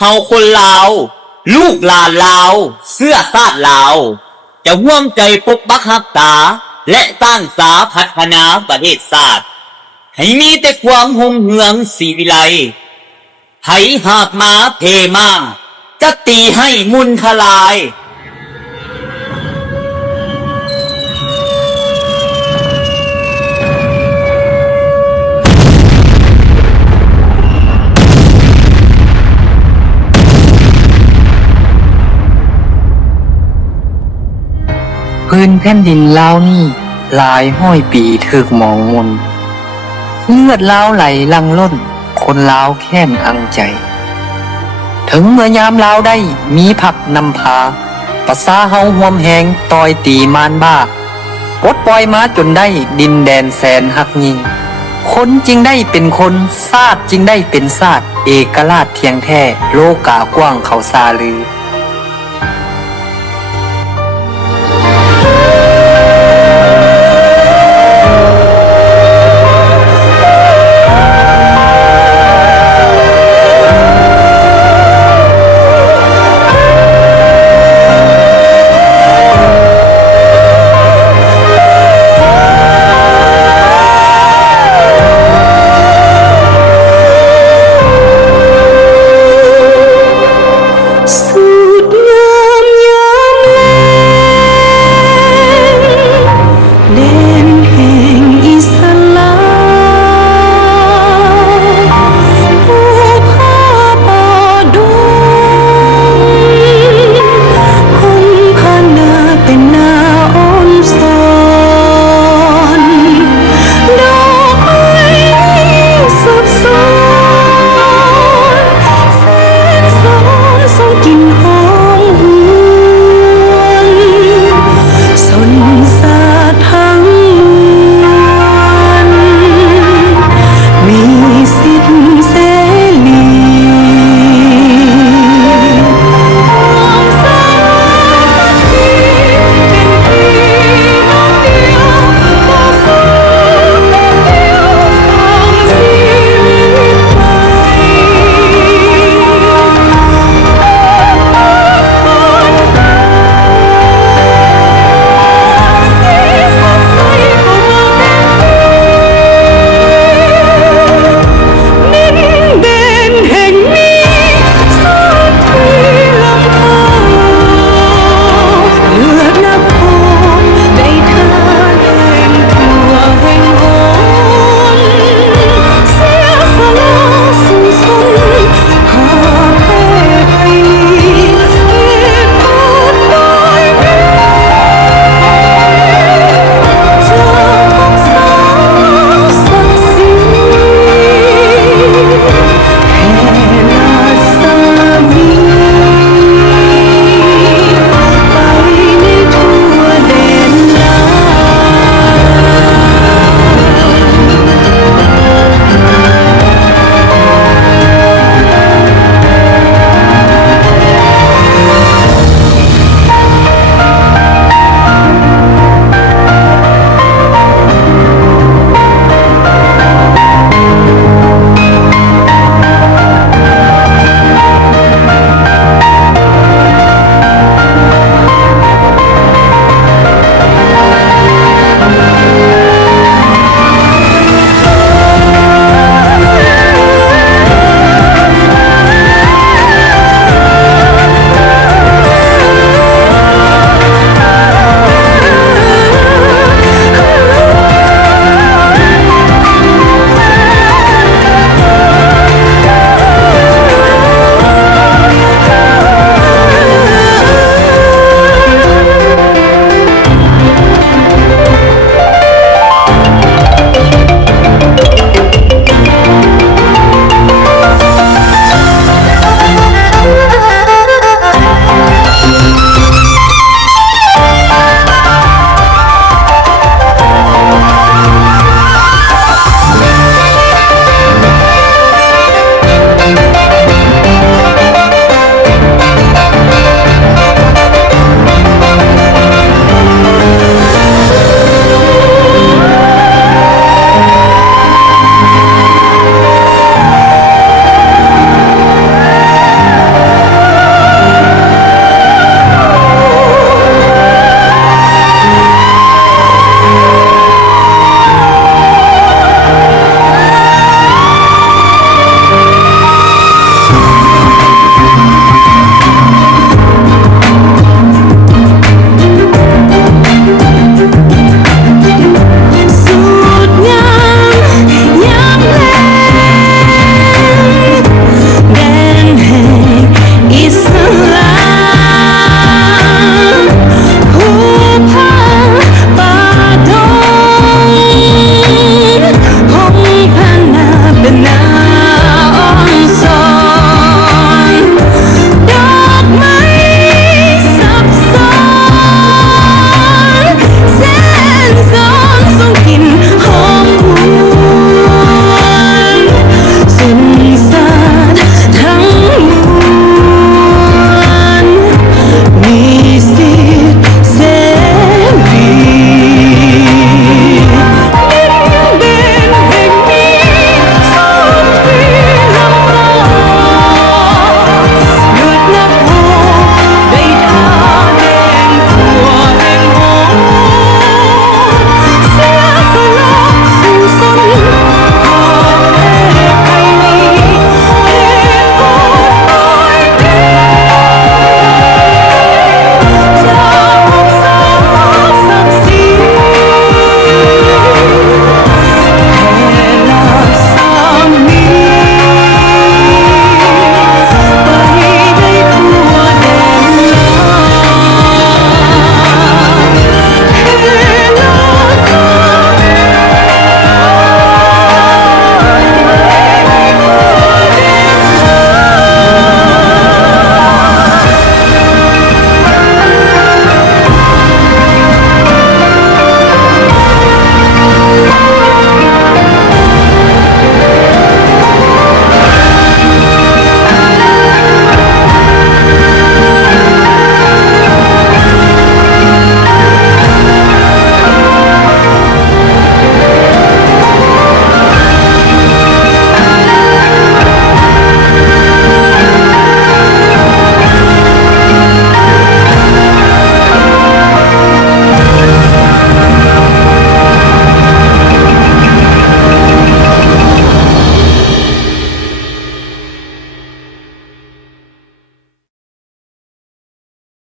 เฮาคนลาวลูกหลานลาวเสื้อชาติลาวจะร่วมใจปกปักรักษาและสร้างสาพัฒนาประเทศชาติให้มีแต่ความรุ่งเรืองศรีวิไลไผหากมาเพมาจะตีให้มุนทลายพื้นแผ่นดินลาวนี่หลายห้อยปีถึกหมองมนเลือดลาวไหลลังล้นคนลาวแค้นอังใจ ถึงเมื่อยามลาวได้มีผักนำพาประสาเฮาห่วมแหงต่อยตีมานบ้าปลดปล่อยมาจนได้ดินแดนแสนหักยิ่งคนจริงได้เป็นคนชาติจริงได้เป็นชาติเอกราชเทียงแท้โลกากว้างเขาซาลือ สา